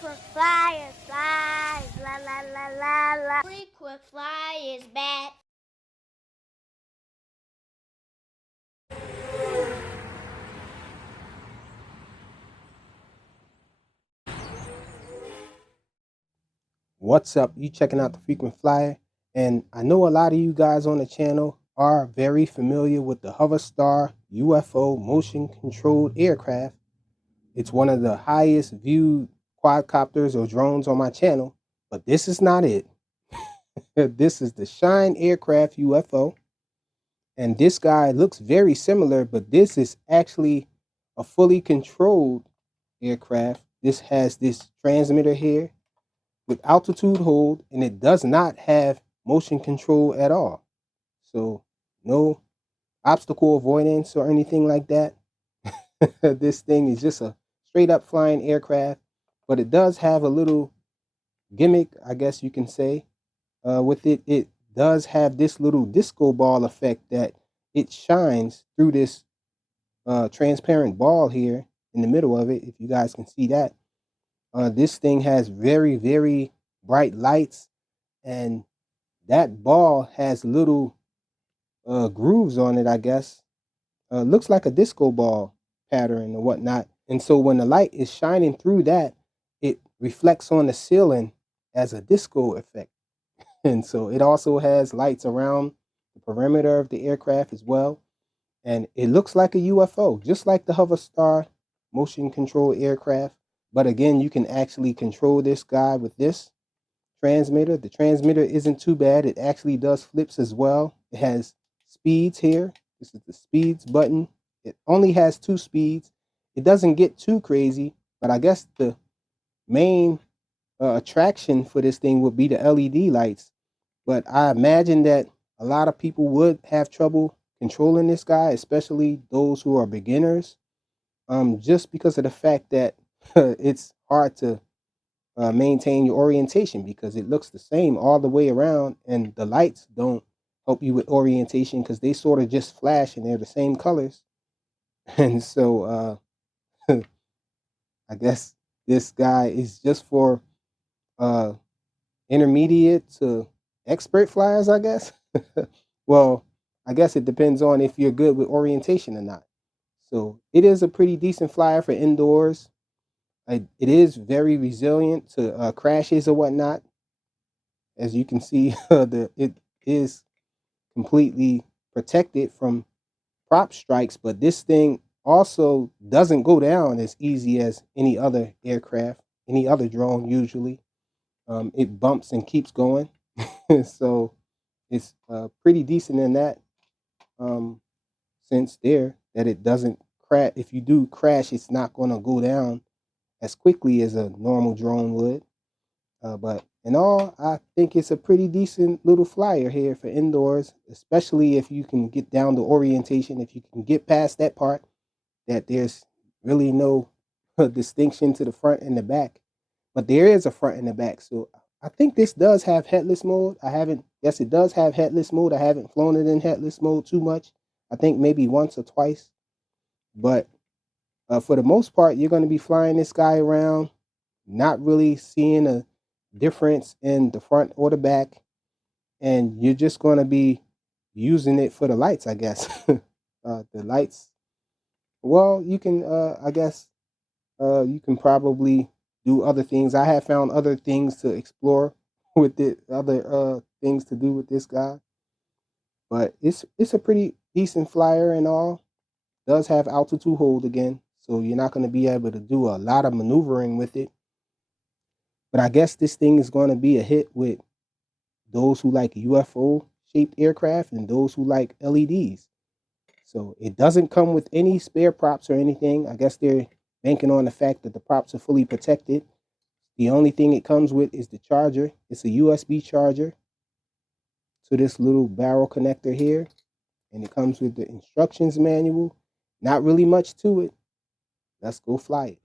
Frequent flyers, flies, la la la la la. Frequent flyers back. What's up? You checking out the Frequent Flyer, and I know a lot of you guys on the channel are very familiar with the Hoverstar UFO motion controlled aircraft. It's one of the highest viewed quadcopters or drones on my channel, but this is not it. This is the Shine Aircraft UFO, and this guy looks very similar, but this is actually a fully controlled aircraft. This has this transmitter here with altitude hold, and it does not have motion control at all. So no obstacle avoidance or anything like that. This thing is just a straight up flying aircraft, but it does have a little gimmick, I guess you can say. With it, it does have this little disco ball effect that it shines through this transparent ball here in the middle of it, if you guys can see that. This thing has very, very bright lights, and that ball has little grooves on it, I guess. Looks like a disco ball pattern or whatnot. And so when the light is shining through that, it reflects on the ceiling as a disco effect. And so it also has lights around the perimeter of the aircraft as well. And it looks like a UFO, just like the Hoverstar motion control aircraft. But again, you can actually control this guy with this transmitter. The transmitter isn't too bad. It actually does flips as well. It has speeds here. This is the speeds button. It only has 2 speeds. It doesn't get too crazy, but I guess the main attraction for this thing would be the LED lights. But I imagine that a lot of people would have trouble controlling this guy, especially those who are beginners, just because of the fact that it's hard to maintain your orientation because it looks the same all the way around, and the lights don't help you with orientation because they sort of just flash and they're the same colors. And so I guess this guy is just for uh, intermediate to expert flyers, I guess. Well, I guess it depends on if you're good with orientation or not. So it is a pretty decent flyer for indoors. It is very resilient to crashes or whatnot. As you can see, it is completely protected from prop strikes, but this thing also doesn't go down as easy as any other aircraft, any other drone usually. It bumps and keeps going. So it's pretty decent in that sense there, that it doesn't crash. If you do crash, it's not going to go down as quickly as a normal drone would. But in all, I think it's a pretty decent little flyer here for indoors, especially if you can get down to orientation. If you can get past that part, that there's really no distinction to the front and the back, but there is a front and the back. So I think this does have headless mode. Yes, it does have headless mode. I haven't flown it in headless mode too much. I think maybe once or twice, but for the most part, you're going to be flying this guy around, not really seeing a difference in the front or the back, and you're just going to be using it for the lights, I guess. The lights, well, you can I guess you can probably do other things. I have found other things to explore with it, other things to do with this guy, but it's a pretty decent flyer and all. Does have altitude hold again, so you're not going to be able to do a lot of maneuvering with it. But I guess this thing is going to be a hit with those who like UFO shaped aircraft and those who like LEDs. So it doesn't come with any spare props or anything. I guess they're banking on the fact that the props are fully protected. The only thing it comes with is the charger. It's a USB charger to this little barrel connector here. And it comes with the instructions manual. Not really much to it. Let's go fly it.